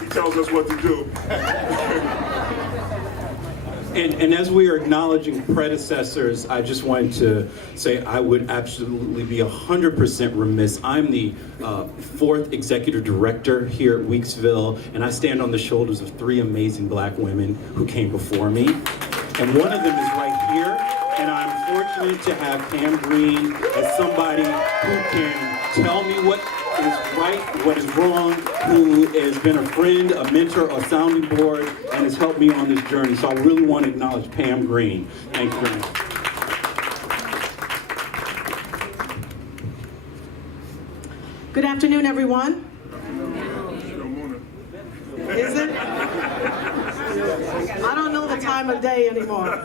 He tells us what to do. And as we are acknowledging predecessors, I just wanted to say I would absolutely be 100% remiss. I'm the fourth executive director here at Weeksville, and I stand on the shoulders of 3 amazing black women who came before me. And one of them is right here, and I'm fortunate to have Pam Green as somebody who can tell me what is right, what is wrong, who has been a friend, a mentor, a sounding board, and has helped me on this journey. So I really want to acknowledge Pam Green. Thank you very much. Good afternoon, everyone. Is it? I don't know the time of day anymore.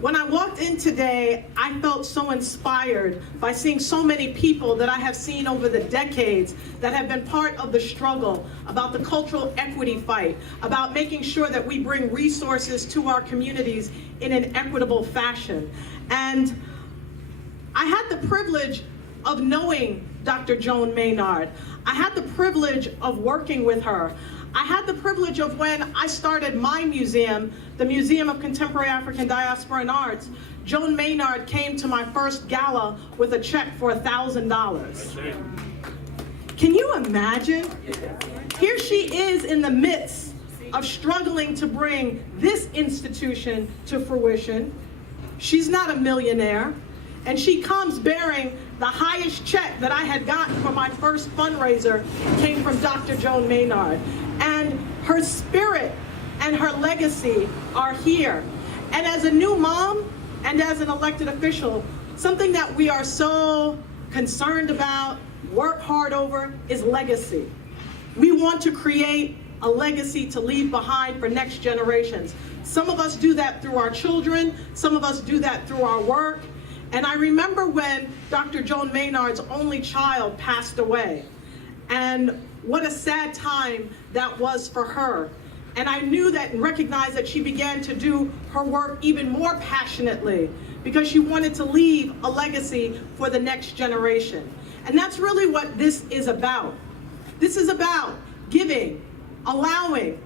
When I walked in today, I felt so inspired by seeing so many people that I have seen over the decades that have been part of the struggle about the cultural equity fight, about making sure that we bring resources to our communities in an equitable fashion. And I had the privilege of knowing Dr. Joan Maynard. I had the privilege of working with her. I had the privilege of when I started my museum, the Museum of Contemporary African Diaspora and Arts, Joan Maynard came to my first gala with a check for $1,000. Can you imagine? Here she is in the midst of struggling to bring this institution to fruition. She's not a millionaire, and she comes bearing the highest check that I had gotten for my first fundraiser came from Dr. Joan Maynard. And her spirit and her legacy are here. And as a new mom and as an elected official, something that we are so concerned about, work hard over, is legacy. We want to create a legacy to leave behind for next generations. Some of us do that through our children, some of us do that through our work. And I remember when Dr. Joan Maynard's only child passed away. And what a sad time that was for her. And I knew that and recognized that she began to do her work even more passionately because she wanted to leave a legacy for the next generation. And that's really what this is about. This is about giving, allowing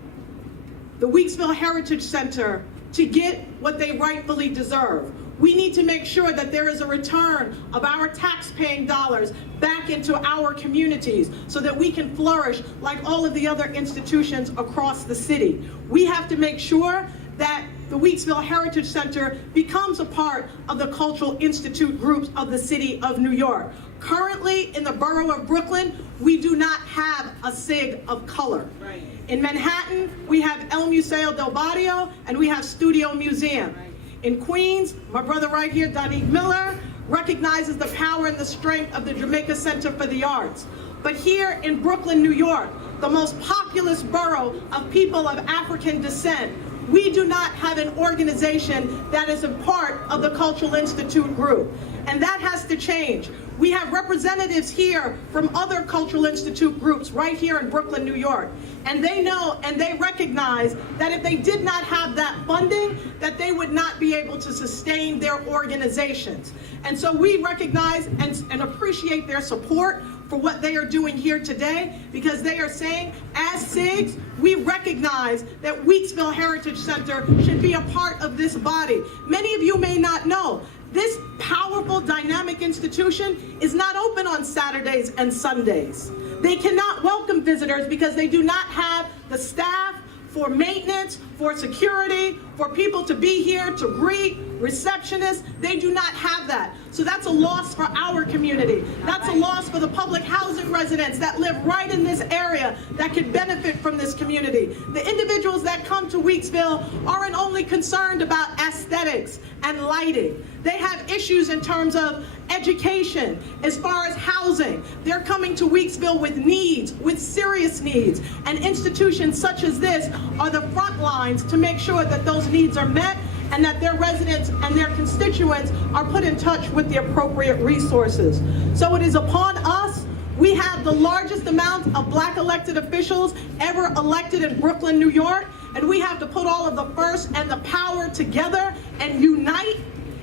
the Weeksville Heritage Center to get what they rightfully deserve. We need to make sure that there is a return of our tax-paying dollars back into our communities so that we can flourish like all of the other institutions across the city. We have to make sure that the Weeksville Heritage Center becomes a part of the Cultural Institute groups of the city of New York. Currently, in the borough of Brooklyn, we do not have a SIG of color. Right. In Manhattan, we have El Museo del Barrio and we have Studio Museum. Right. In Queens, my brother right here, Donique Miller, recognizes the power and the strength of the Jamaica Center for the Arts. But here in Brooklyn, New York, the most populous borough of people of African descent, we do not have an organization that is a part of the Cultural Institute group. And that has to change. We have representatives here from other Cultural Institute groups right here in Brooklyn, New York. And they know and they recognize that if they did not have that funding, that they would not be able to sustain their organizations. And so we recognize and appreciate their support for what they are doing here today, because they are saying, as SIGs, we recognize that Weeksville Heritage Center should be a part of this body. Many of you may not know, this powerful, dynamic institution is not open on Saturdays and Sundays. They cannot welcome visitors because they do not have the staff for maintenance, for security, for people to be here to greet, receptionists. They do not have that. So that's a loss for our community. That's a loss for the public housing residents that live right in this area that could benefit from this community. The individuals that come to Weeksville aren't only concerned about aesthetics and lighting. They have issues in terms of education, as far as housing. They're coming to Weeksville with needs, with serious needs. And institutions such as this are the front lines to make sure that those needs are met and that their residents and their constituents are put in touch with the appropriate resources. So it is upon us. We have the largest amount of Black elected officials ever elected in Brooklyn, New York, and we have to put all of the force and the power together and unite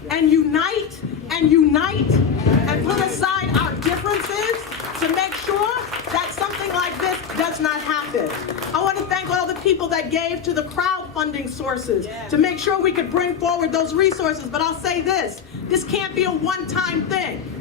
and unite and unite and put aside our differences to make sure that something like this does not happen. I want to thank all the people that gave to the crowdfunding sources to make sure we could bring forward those resources. But I'll say this can't be a one-time thing.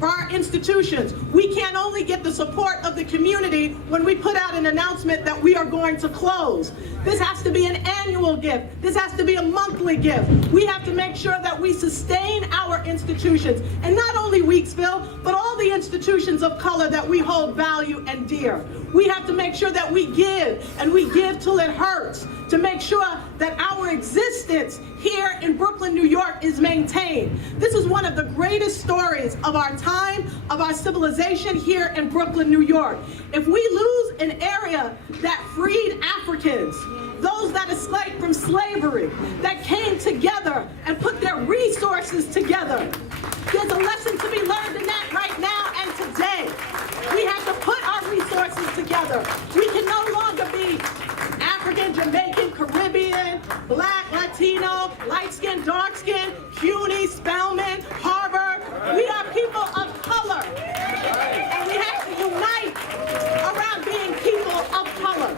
For our institutions, we can't only get the support of the community when we put out an announcement that we are going to close. This has to be an annual gift. This has to be a monthly gift. We have to make sure that we sustain our institutions, and not only Weeksville, but all the institutions of color that we hold value and dear. We have to make sure that we give, and we give till it hurts, to make sure that our existence here in Brooklyn, New York is maintained. This is one of the greatest stories of our time, of our civilization here in Brooklyn, New York. If we lose an area that freed Africans, those that escaped from slavery, that came together and put their resources together, there's a lesson to be learned in that right now and today. We have to put our resources together. We can no longer be African, Jamaican, Caribbean, Black, Latino, light-skinned, dark-skinned, CUNY, Spelman, Harvard. We are people of color. And we have to unite around being people of color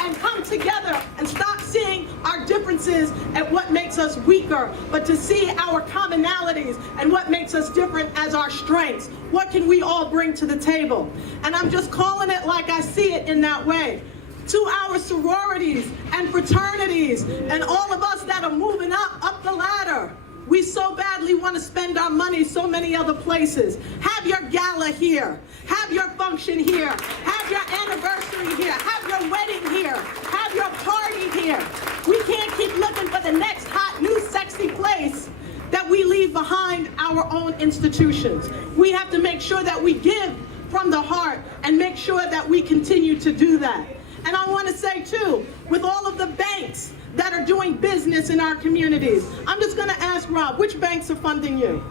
and come together and stop seeing our differences and what makes us weaker, but to see our commonalities and what makes us different as our strengths. What can we all bring to the table? And I'm just calling it like I see it in that way. To our sororities and fraternities and all of us that are moving up the ladder. We so badly want to spend our money so many other places. Have your gala here. Have your function here. Have your anniversary here. Have your wedding here. Have your party here. We can't keep looking for the next hot, new, sexy place that we leave behind our own institutions. We have to make sure that we give from the heart and make sure that we continue to do that. And I want to say, too, with all of the banks that are doing business in our communities, I'm just going to ask Rob, which banks are funding you?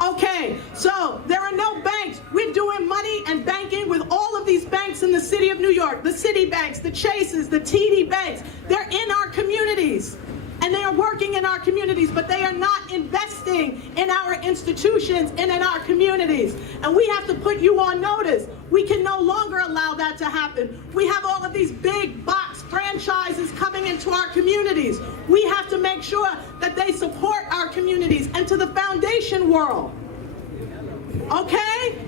Okay, so there are no banks. We're doing money and banking with all of these banks in the city of New York, the Citibanks, the Chases, the TD banks. They're in our communities. And they are working in our communities, but they are not investing in our institutions and in our communities. And we have to put you on notice. We can no longer allow that to happen. We have all of these big box franchises coming into our communities. We have to make sure that they support our communities and to the foundation world. Okay?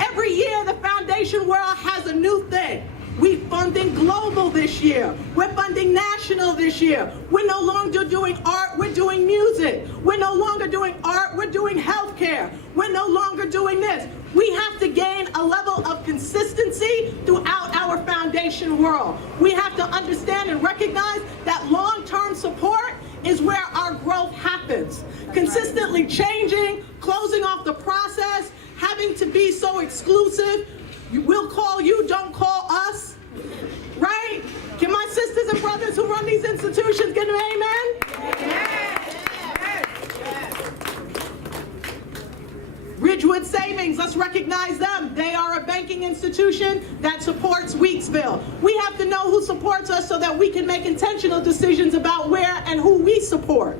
Every year the foundation world has a new thing. We're funding global this year. We're funding national this year. We're no longer doing art, we're doing music. We're no longer doing art, we're doing healthcare. We're no longer doing this. We have to gain a level of consistency throughout our foundation world. We have to understand and recognize that long-term support is where our growth happens. Consistently changing, closing off the process, having to be so exclusive. We'll call you, don't call us, right? Can my sisters and brothers who run these institutions get an amen? Ridgewood Savings, let's recognize them. They are a banking institution that supports Weeksville. We have to know who supports us so that we can make intentional decisions about where and who we support.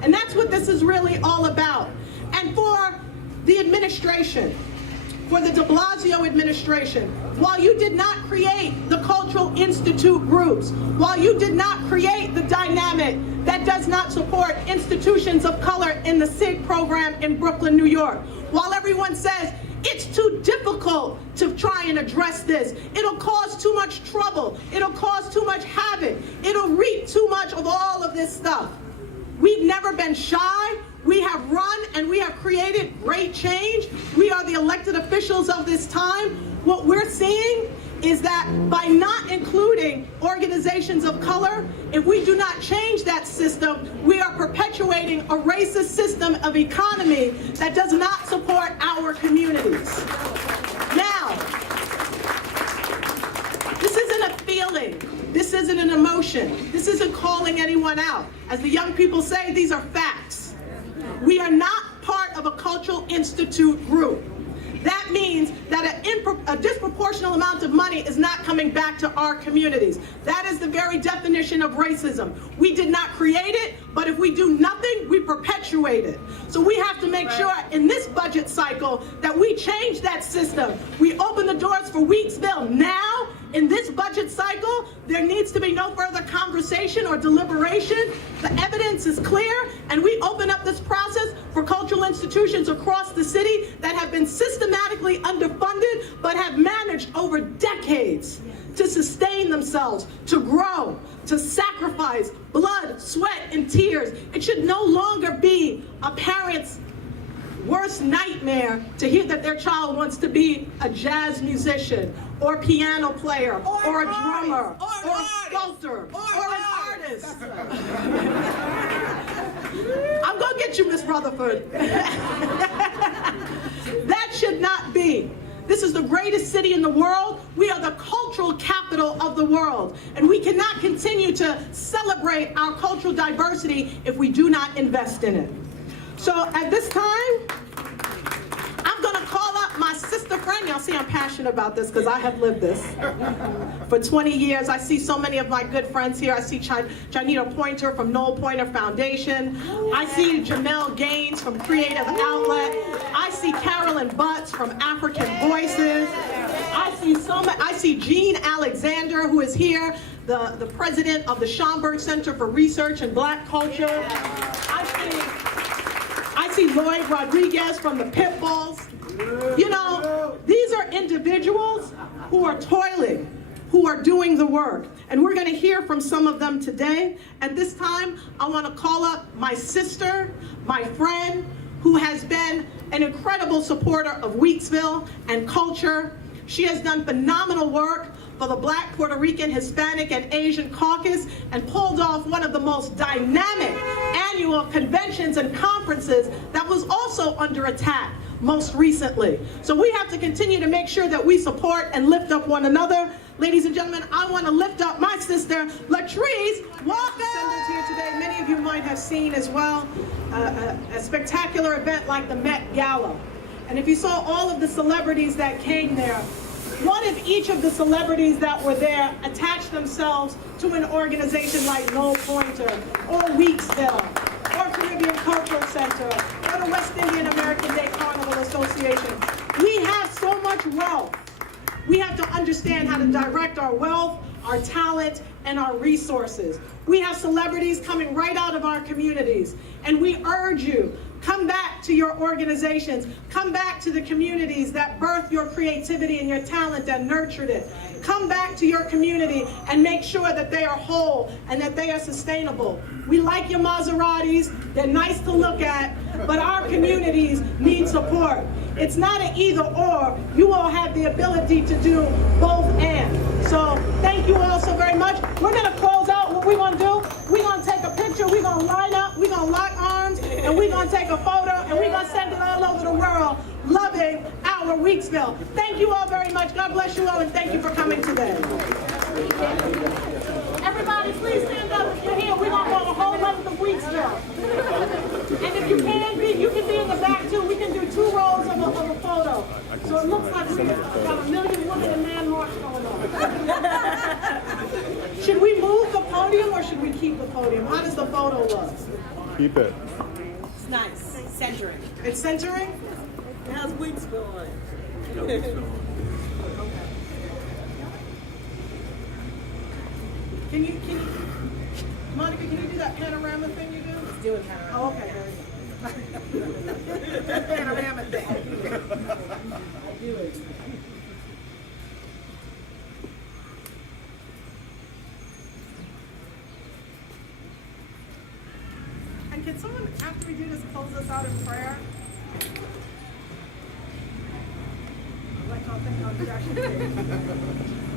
And that's what this is really all about. And for the administration, for the de Blasio administration, while you did not create the Cultural Institute groups, while you did not create the dynamic that does not support institutions of color in the SIG program in Brooklyn, New York, while everyone says it's too difficult to try and address this, it'll cause too much trouble, it'll cause too much havoc, it'll reap too much of all of this stuff. We've never been shy. We have run and we have created great change. We are the elected officials of this time. What we're seeing is that by not including organizations of color, if we do not change that system, we are perpetuating a racist system of economy that does not support our communities. Now, this isn't a feeling. This isn't an emotion. This isn't calling anyone out. As the young people say, these are facts. We are not part of a Cultural Institute group. That means that a disproportionate amount of money is not coming back to our communities. That is the very definition of racism. We did not create it, but if we do nothing, we perpetuate it. So we have to make sure in this budget cycle that we change that system. We open the doors for Weeksville now. In this budget cycle, there needs to be no further conversation or deliberation. The evidence is clear, and we open up this process for cultural institutions across the city that have been systematically underfunded but have managed over decades to sustain themselves, to grow, to sacrifice blood, sweat, and tears. It should no longer be a parent's worst nightmare to hear that their child wants to be a jazz musician or piano player or a drummer or a sculptor or an artist. I'm gonna get you, Miss Rutherford. That should not be. This is the greatest city in the world. We are the cultural capital of the world. And we cannot continue to celebrate our cultural diversity if we do not invest in it. So at this time, I'm going to call up my sister friend. Y'all see I'm passionate about this because I have lived this for 20 years. I see so many of my good friends here. I see Janita Pointer from Noel Pointer Foundation. I see Jamel Gaines from Creative Outlet. I see Carolyn Butts from African Voices. I see Jean Alexander, who is here, the president of the Schomburg Center for Research and Black Culture. I see Lloyd Rodriguez from the Pitbulls. You know, these are individuals who are toiling, who are doing the work. And we're going to hear from some of them today. At this time, I want to call up my sister, my friend, who has been an incredible supporter of Weeksville and culture. She has done phenomenal work for the Black, Puerto Rican, Hispanic, and Asian caucus and pulled off one of the most dynamic annual conventions and conferences that was also under attack most recently. So we have to continue to make sure that we support and lift up one another. Ladies and gentlemen, I want to lift up my sister, Latrice Walker. Here today, many of you might have seen as well a spectacular event like the Met Gala. And if you saw all of the celebrities that came there, what if each of the celebrities that were there attached themselves to an organization like Noel Pointer, or Weeksville, or Caribbean Cultural Center, or the West Indian American Day Carnival Association? We have so much wealth. We have to understand how to direct our wealth, our talent, and our resources. We have celebrities coming right out of our communities, and we urge you, come back to your organizations. Come back to the communities that birthed your creativity and your talent and nurtured it. Come back to your community and make sure that they are whole and that they are sustainable. We like your Maseratis. They're nice to look at, but our communities need support. It's not an either or. You all have the ability to do both and. So thank you all so very much. We're going to close out. What we're going to do, we're going to take a picture. We're going to line up. We're going to lock arms. And we're going to take a photo. And we're going to send it all over the world, loving our Weeksville. Thank you all very much. God bless you all. And thank you for coming today. Everybody, please stand up if you're here. We're going to go the whole length of Weeksville. And if you can be in the back too. We can do 2 rows of a photo. So it looks like we've got a million women and man march going on. Should we move the podium or should we keep the podium? How does the photo look? Keep it. It's nice. Centering. It's centering? It has Weeksville on it. Can you, Monica, can you do that panorama thing you do? Let's do it, Hannah. Oh, okay. Panorama thing. I'll do it. And can someone, after we do this, close us out in prayer? Like I'll think I'll do that.